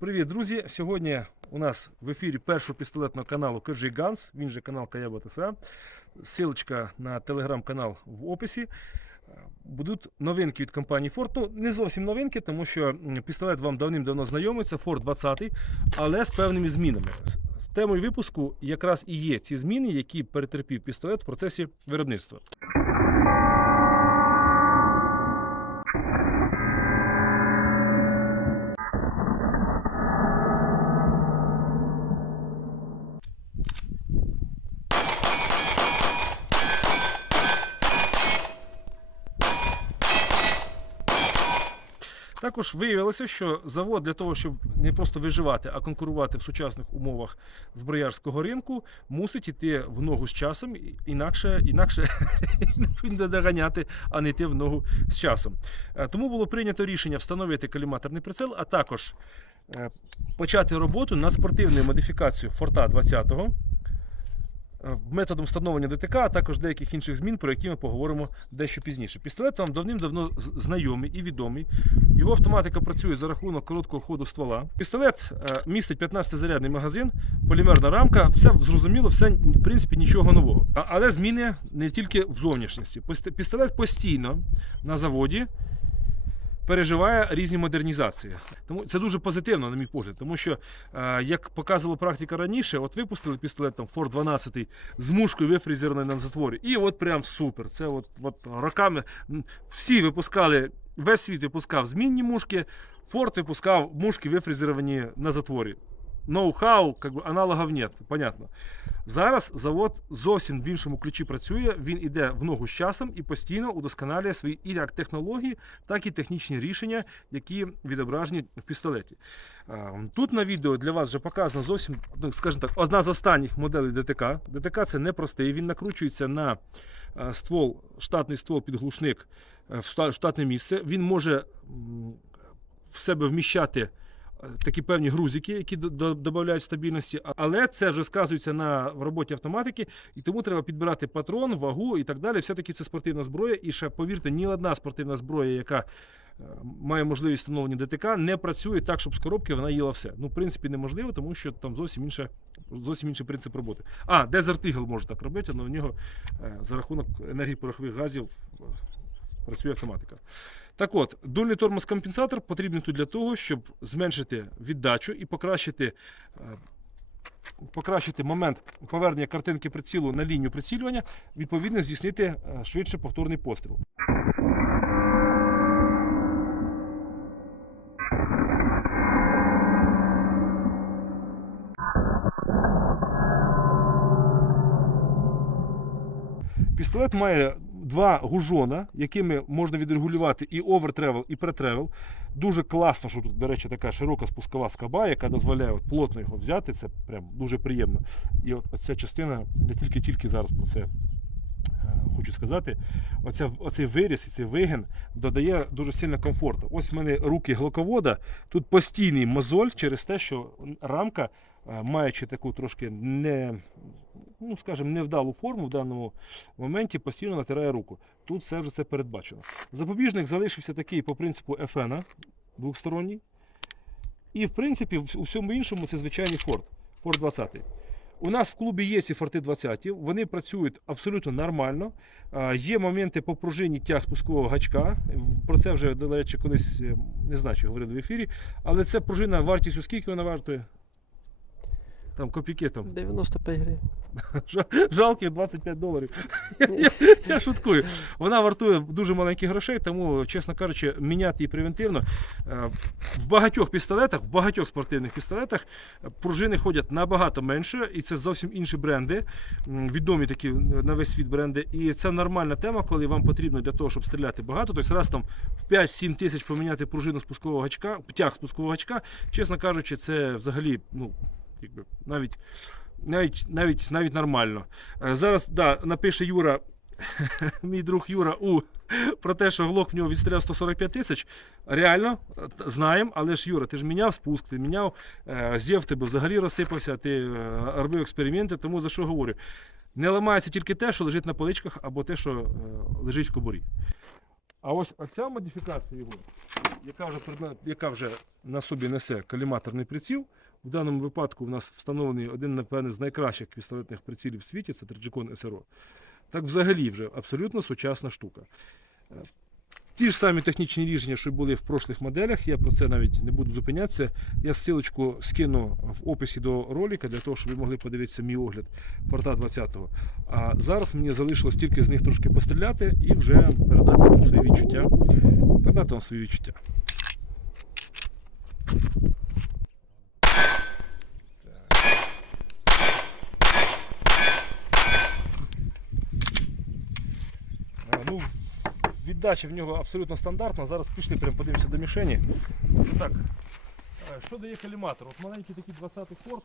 Привіт, друзі! Сьогодні у нас в ефірі першого пістолетного каналу KG Guns, він же канал Каяба ТСА. Силочка на телеграм-канал в описі. Будуть новинки від компанії Ford. Ну, не зовсім новинки, тому що пістолет вам давним-давно знайомий, це Ford 20, але з певними змінами. З темою випуску якраз і є ці зміни, які перетерпів пістолет в процесі виробництва. Також виявилося, що завод для того, щоб не просто виживати, а конкурувати в сучасних умовах зброярського ринку, мусить іти в ногу з часом, інакше, інакше не доганяти, а не йти в ногу з часом. Е, Тому було прийнято рішення встановити коліматорний прицел, а також е, почати роботу над спортивною модифікацією Форта 20-го. Е, Методом встановлення ДТК, а також деяких інших змін, про які ми поговоримо дещо пізніше. Пістолет вам давним-давно знайомий і відомий. Його автоматика працює за рахунок короткого ходу ствола. Пістолет е, містить 15-зарядний магазин, полімерна рамка, все зрозуміло, все в принципі нічого нового. Але зміни не тільки в зовнішності. Піст- Пістолет постійно на заводі переживає різні модернізації. Тому це дуже позитивно, на мій погляд, тому що, е, як показувала практика раніше, от випустили пістолет там Ford 12 з мушкою вифрезерною на затворі, і от прям супер. Це от, от роками всі випускали, весь світ випускав змінні мушки, Форд випускав мушки вифрезеровані на затворі. Ноу-хау, как бы, аналогів нет, понятно. Зараз завод зовсім в іншому ключі працює. Він іде в ногу з часом і постійно удосконалює свої і як технології, так і технічні рішення, які відображені в пістолеті. Тут на відео для вас вже показано зовсім, ну, скажімо так, одна з останніх моделей ДТК. ДТК це непростий, він накручується на ствол, штатний ствол підглушник е, в штатне місце. Він може в себе вміщати такі певні грузики, які додають стабільності, але це вже сказується на роботі автоматики, і тому треба підбирати патрон, вагу і так далі. Все-таки це спортивна зброя. І ще повірте, ні одна спортивна зброя, яка е, має можливість встановлення ДТК, не працює так, щоб з коробки вона їла все. Ну, в принципі, неможливо, тому що там зовсім інше. Зовсім інший принцип роботи. А, Desert Eagle може так робити, але в нього е, за рахунок енергії порохових газів е, працює автоматика. Так от, дульний тормоз-компенсатор потрібен тут для того, щоб зменшити віддачу і покращити, е, покращити момент повернення картинки прицілу на лінію прицілювання, відповідно здійснити е, швидше повторний постріл. Пістолет має два гужона, якими можна відрегулювати і овертревел, і претревел. Дуже класно, що тут, до речі, така широка спускова скоба, яка дозволяє от плотно його взяти. Це прям дуже приємно. І от ця частина, я тільки-тільки зараз про це е, хочу сказати. Оця, оцей виріс і цей вигін додає дуже сильно комфорту. Ось в мене руки глоковода. Тут постійний мозоль через те, що рамка, маючи таку трошки не, ну, скажімо, невдалу форму в даному моменті, постійно натирає руку. Тут все вже це передбачено. Запобіжник залишився такий по принципу FN двохсторонній. І, в принципі, в- у всьому іншому це звичайний Ford. Ford 20. У нас в клубі є ці форти 20, вони працюють абсолютно нормально. Є моменти по пружині тяг спускового гачка. Про це вже, до речі, колись е, не знаю, чи говорили в ефірі. Але це пружина вартістю скільки вона вартує? Там копійки там. 95 гривень. Жа- Жалких 25 доларів. Я, я, я шуткую. Вона вартує дуже маленьких грошей, тому, чесно кажучи, міняти її превентивно. Е, В багатьох пістолетах, в багатьох спортивних пістолетах е, пружини ходять набагато менше, і це зовсім інші бренди, відомі такі на весь світ бренди. І це нормальна тема, коли вам потрібно для того, щоб стріляти багато. Тобто раз там в 5-7 тисяч поміняти пружину спускового гачка, тяг спускового гачка, чесно кажучи, це взагалі, ну, якби навіть навіть, навіть, навіть нормально. Е, Зараз да, напише Юра, мій друг Юра, у, про те, що Глок в нього відстріляв 145 тисяч. Реально, е, знаємо, але ж Юра, ти ж міняв спуск, ти міняв, е, зєв тебе взагалі розсипався, ти робив експерименти, тому за що говорю. Не ламається тільки те, що лежить на поличках, або те, що лежить в кобурі. А ось оця модифікація яка вже, яка вже на собі несе коліматорний приціл. В даному випадку у нас встановлений один, напевне, з найкращих пістолетних прицілів в світі це Trigicon SRO. Так взагалі вже абсолютно сучасна штука. Ті ж самі технічні рішення, що були в прошлих моделях, я про це навіть не буду зупинятися. Я ссылочку скину в описі до ролика для того, щоб ви могли подивитися мій огляд форта 20-го. А зараз мені залишилось тільки з них трошки постріляти і вже передати вам свої відчуття. Передати вам свої відчуття. А, Ну, віддача в нього абсолютно стандартна. Зараз пішли, прямо подивимося до мішені. Так. е, Що дає коліматор? От маленький такий 20-й форт.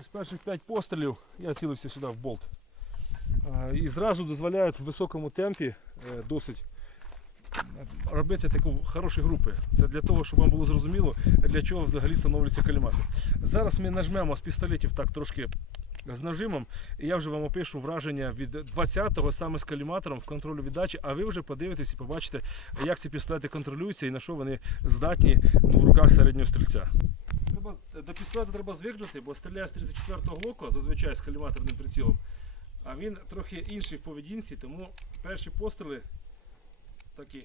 Ось перших 5 пострілів я цілився сюди в болт. Е, І зразу дозволяють в високому темпі е, досить робити таку хороші групи. Це для того, щоб вам було зрозуміло, для чого взагалі встановлюється коліматор. Зараз ми нажмемо з пістолетів так трошки з нажимом, і я вже вам опишу враження від 20-го саме з коліматором в контролю віддачі, а ви вже подивитесь і побачите, як ці пістолети контролюються і на що вони здатні ну, в руках середнього стрільця. Треба, до пістолета треба звикнути, бо стріляє з 34-го глоку, зазвичай з коліматорним прицілом. А він трохи інший в поведінці, тому перші постріли такі.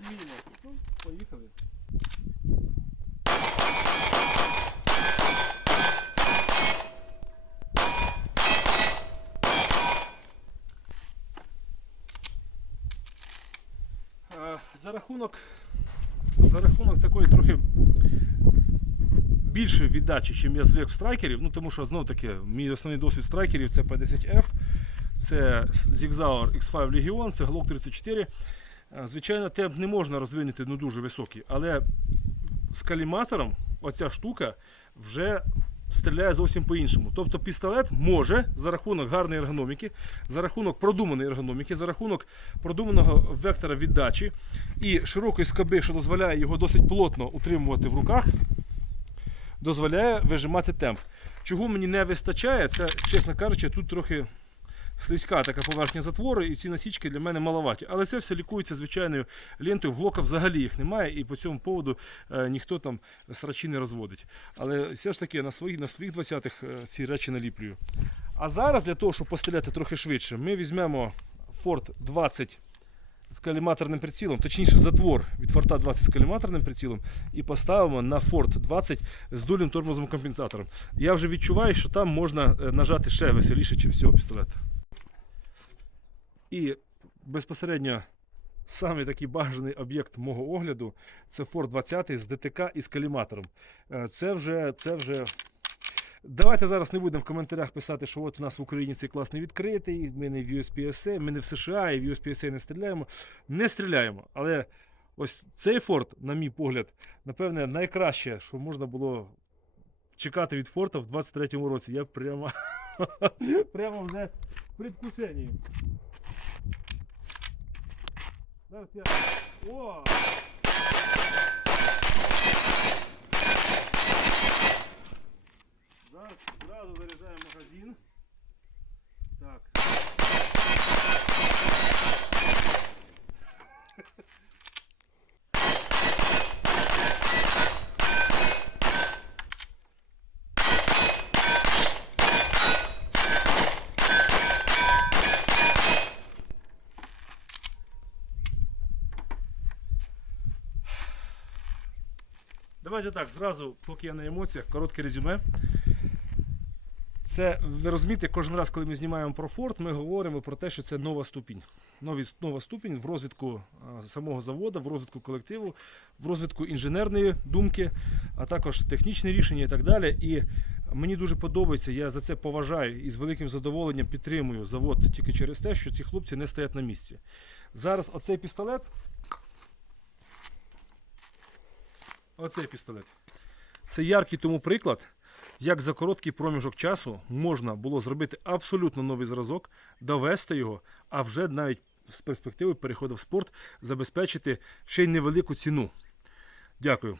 Мімо. Ну, поїхали. Е, За рахунок, за рахунок такої трохи більшої віддачі, ніж я звик в страйкерів, ну тому що знов таки мій основний досвід страйкерів це 50F, це Zigzauer X5 Legion, це Glock 34. Е, Звичайно, темп не можна розвинути ну, дуже високий, але з каліматором оця штука вже стріляє зовсім по-іншому. Тобто пістолет може за рахунок гарної ергономіки, за рахунок продуманої ергономіки, за рахунок продуманого вектора віддачі і широкої скоби, що дозволяє його досить плотно утримувати в руках, дозволяє вижимати темп. Чого мені не вистачає, це, чесно кажучи, тут трохи слизька така поверхня затвору, і ці насічки для мене маловаті. Але це все лікується звичайною лентою. В глока взагалі їх немає, і по цьому поводу е, ніхто там срачі не розводить. Але все ж таки на своїх, на своїх 20-х е, ці речі наліплюю. А зараз для того, щоб постріляти трохи швидше, ми візьмемо Ford 20 з каліматорним прицілом, точніше затвор від Форта 20 з каліматорним прицілом, і поставимо на Ford 20 з дульним тормозом компенсатором. Я вже відчуваю, що там можна е, нажати ще веселіше, ніж цього пістолета. І безпосередньо самий такий бажаний об'єкт мого огляду це Ford 20 з ДТК і з каліматором. Е, Це вже, це вже. Давайте зараз не будемо в коментарях писати, що от у нас в Україні цей клас не відкритий, ми не в USPSA, ми не в США і в USPSA не стріляємо. Не стріляємо. Але ось цей Ford, на мій погляд, напевне, найкраще, що можна було чекати від Форта в 23-му році. Я прямо, прямо вже в предвкушенні. Зараз я. О! Зараз зразу заряджаємо магазин. Так. Давайте так, зразу, поки я на емоціях, коротке резюме. Це, ви розумієте, кожен раз, коли ми знімаємо про Форд, ми говоримо про те, що це нова ступінь. Нові, нова ступінь в розвитку а, самого заводу, в розвитку колективу, в розвитку інженерної думки, а також технічні рішення і так далі. І мені дуже подобається, я за це поважаю і з великим задоволенням підтримую завод тільки через те, що ці хлопці не стоять на місці. Зараз оцей пістолет. Оцей пістолет. Це яркий тому приклад, як за короткий проміжок часу можна було зробити абсолютно новий зразок, довести його, а вже навіть з перспективи переходу в спорт забезпечити ще й невелику ціну. Дякую.